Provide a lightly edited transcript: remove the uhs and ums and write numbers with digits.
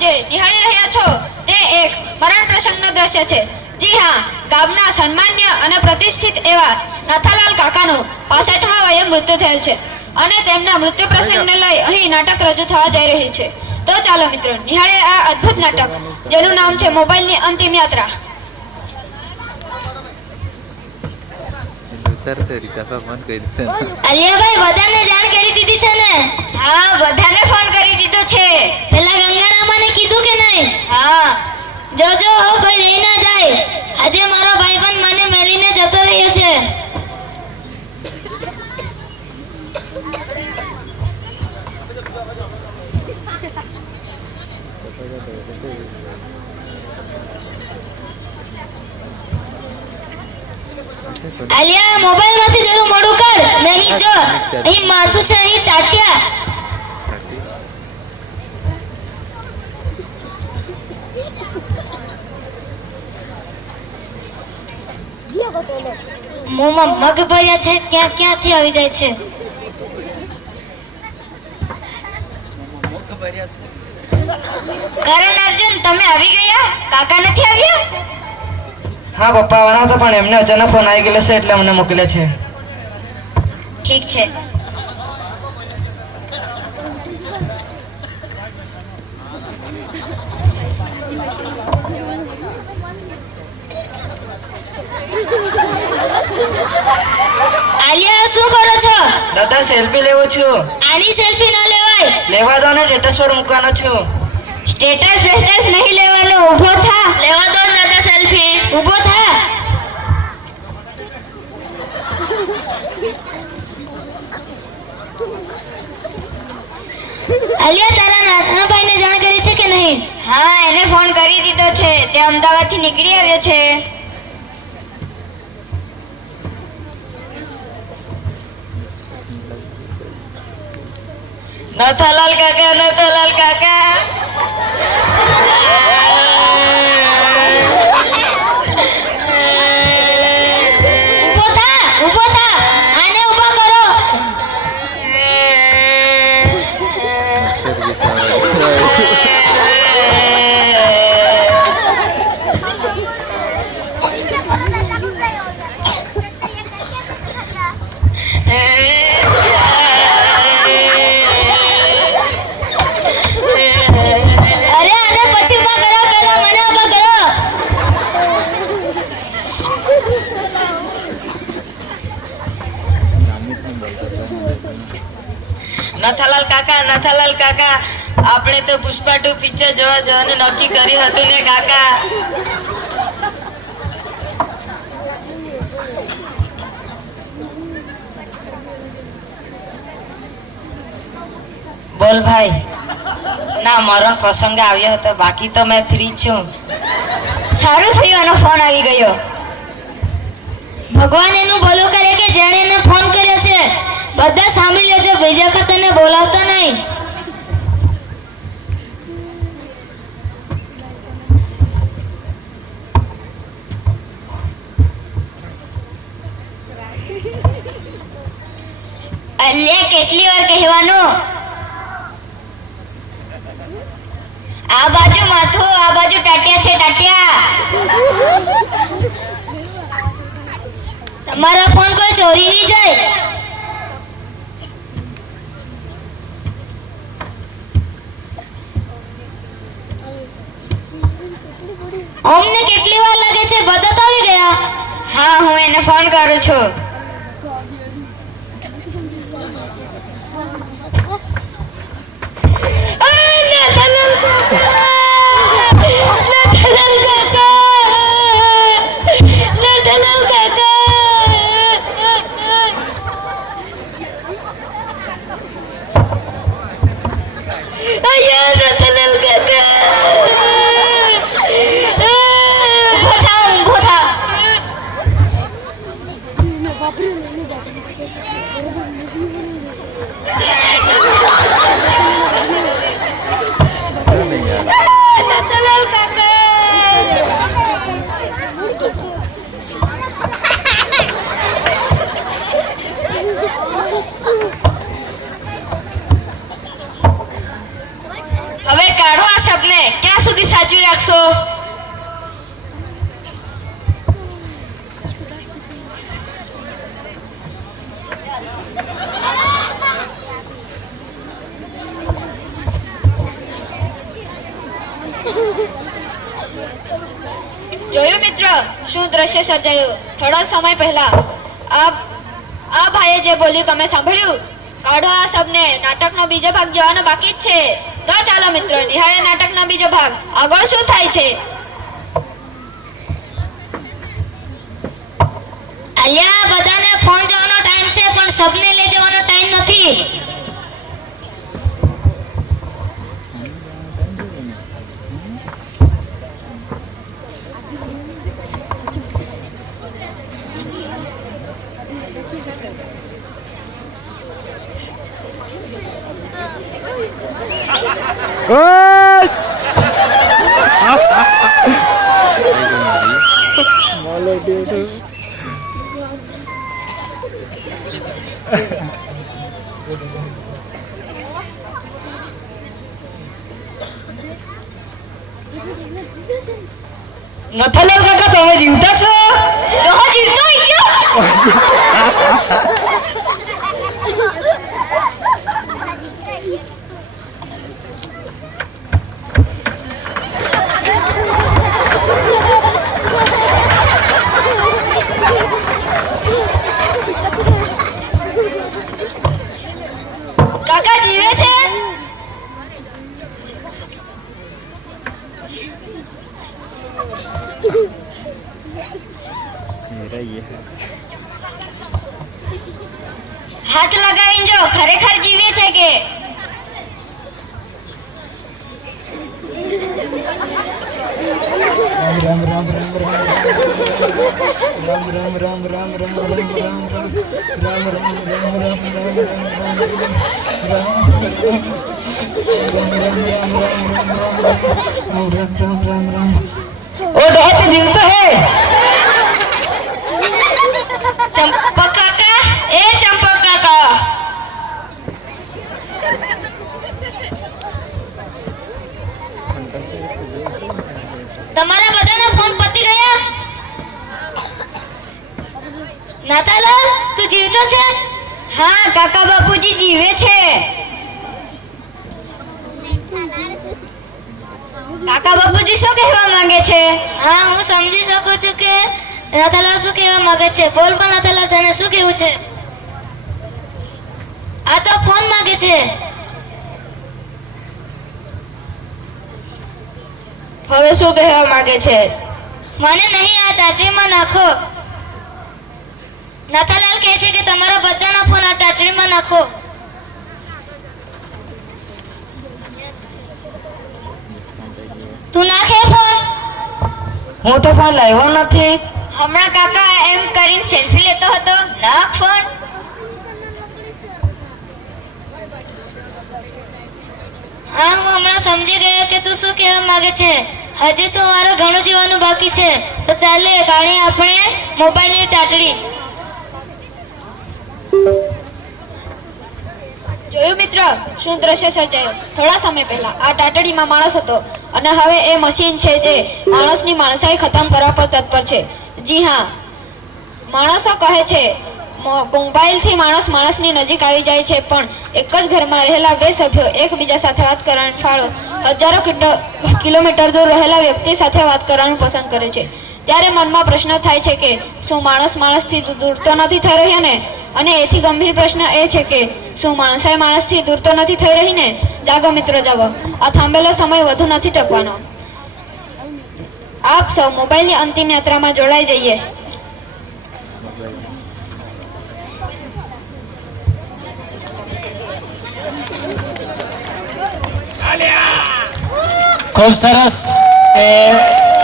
જે નિહાળી રહ્યા છો તે એક મરણ પ્રસંગનું દ્રશ્ય છે. જી હા, ગામના સન્માન્ય અને પ્રતિષ્ઠિત એવા નાથાલાલ કાકાનું 65મા વયે મૃત્યુ થયેલ છે અને તેમના મૃત્યુ પ્રસંગને લઈ અહીં નાટક રજૂ થવા જઈ રહી છે. તો ચાલો મિત્રો નિહાળે આ અદ્ભુત નાટક જેનું નામ છે મોબાઈલની અંતિમ યાત્રા. અલિયાભાઈ બધાને જાણ કરી દીધી છે ને? હા, બધાને ફોન કરી દીધો છે. પેલા ગંગારામાને કીધું કે નહીં? હા. જોજો હો કોઈ રહી ના જાય. આજે મારો ભાઈબંધ મને મેલીને જતો રહ્યો છે. આલિયા મોબાઈલ માંથી જરૂર મોડું કર નહીં. જો અહીં માથું છે, અહીં ટાટિયા. મોમાં મગ ભર્યા છે, ક્યાં ક્યાંથી આવી જાય છે. કરણ અર્જુન, તમે આવી ગયા? કાકા નથી આવ્યા? હા પપ્પા આવવાના હતા પણ એમને અચાનક ફોન આવી ગયેલો છે એટલે અમને મોકલ્યા છે. ઠીક છે. આલિયા શું કરો છો? દાદા સેલ્ફી લેવો છું. આની સેલ્ફી ના લેવાય. લેવા દો ને, સ્ટેટસ પર મૂકવાનો છું. સ્ટેટસ બેસ્ટસ નહીં લેવાનું, ઊભો થા. લેવા દો દાદા સેલ્ફી. ઊભો થા. આલિયા તારા નાના ભાઈને જાણ કરી છે કે નહીં? હા, એને ફોન કરી દીધો છે. તે અમદાવાદથી નીકળી આવ્યો છે. નાથાલાલ કાકા, નાથાલાલ કાકા. ઊભો થા, ઊભો થા. આને ઊભો કરો. અરે આને પછી ઊભા કરો, પહેલા મને ઊભા કરો. નાથાલાલ કાકા, નાથાલાલ કાકા, આપણે તો પુષ્પા 2 પિક્ચર જોવા જવાનું નક્કી કર્યું હતું ને કાકા. બોલ ભાઈ. ના, મરણ પ્રસંગ આવ્યો હતો, બાકી તો મેં ફ્રી છું. સારું થયું એનો ફોન આવી ગયો. ભગવાન એનું ભલું કરે કે જેણે એને ફોન કર્યો છે. બધા સાંભળી લેજો, બીજા વખત એને બોલાવતા નહીં. અલ્યા, કેટલી વાર કહેવાનું? આ બાજુ માથું, આ બાજુ ટાટિયા છે, ટાટિયા. તમારા ફોન કોઈ ચોરી નહીં જાય. અમને કેટલી વાર લાગે છે? બધા તો આવી ગયા. હા, હું એને ફોન કરું છું. રાખશો? જોયું મિત્ર, શું દ્રશ્ય સર્જાયું? થોડા સમય પહેલા આ ભાઈએ જે બોલ્યું તમે સાંભળ્યું? કાઢો આ શબ્દને. નાટકનો બીજો ભાગ જોવાનો બાકી જ છે. તો ચાલો મિત્રો, નિહાળે નાટકનો બીજો ભાગ. આગળ શું થાય છે? આલિયા, બધાને ફોન જોવાનો ટાઈમ છે, પણ સબને લઈ જવાનો ટાઈમ નથી. નથાલાલ કાકા, તમે જીવતા છો? ડોહો જીવતો હોય ગયો. કાકા જીવે છે? હાથ લગાવીને જો, ખરેખર જીવે છે કે? ओ डॉक्टर जीवता है? ચંપક કાકા, એ ચંપક કાકા, તમારા બધાના ફોન પતી ગયા? નાથાલાલ, તું જીવતો છે? હા કાકા બાપુજી જીવે છે. કાકા બાપુજી શું કહેવા માંગે છે? હા, હું સમજી શકું છું કે નાથાલાલ શું કહેવા માંગે છે. બોલ પણ નાથાલાલ, તને શું કહેવું છે? આ તો ફોન માંગે છે. હવે શું કહેવા માંગે છે? મને નહીં, આ ટાટરીમાં નાખો. નાથાલાલ કહે છે કે તમારા બધાના ફોન આ ટાટરીમાં નાખો. તું નાખે ફોન? હું તો ફોન લાવ્યો નથી. હમણાં કાકા એમ કરીને સેલ્ફી લેતો હતો. નાખ ફોન. હા, હું હમણાં સમજી ગયો કે તું શું કહેવા માંગે છે. હજી તો મારું ઘણું જીવવાનું બાકી છે. તો ચાલે ગાડી આપણે મોબાઈલની ટાટડી. જોયું મિત્ર, શું દ્રશ્ય સર્જાયું? થોડા સમય પહેલા આ ટાટડીમાં માણસ હતો અને હવે એ મશીન છે જે માણસની માણસાઈ ખતમ કરવા પર તત્પર છે. જી હા, માણસો કહે છે મોબાઈલથી માણસની નજીક આવી જાય છે, પણ એક જ ઘરમાં રહેલા બે સભ્યો એકબીજા સાથે વાત કરવાનો ફાળો હજારો કિલોમીટર દૂર રહેલા વ્યક્તિ સાથે વાત કરવાનું પસંદ કરે છે. ત્યારે મનમાં પ્રશ્ન થાય છે કે શું માણસ માણસથી દૂર તો નથી થઈ રહ્યા ને? અને એથી ગંભીર પ્રશ્ન એ છે કે શું માણસાઈ માણસથી દૂર તો નથી થઈ રહી ને? જાગો મિત્રો જાગો, આ થાંભેલો સમય વધુ નથી ટકવાનો. આપ સૌ મોબાઈલની અંતિમ યાત્રામાં જોડાઈ જઈએ. ખૂબ સરસ.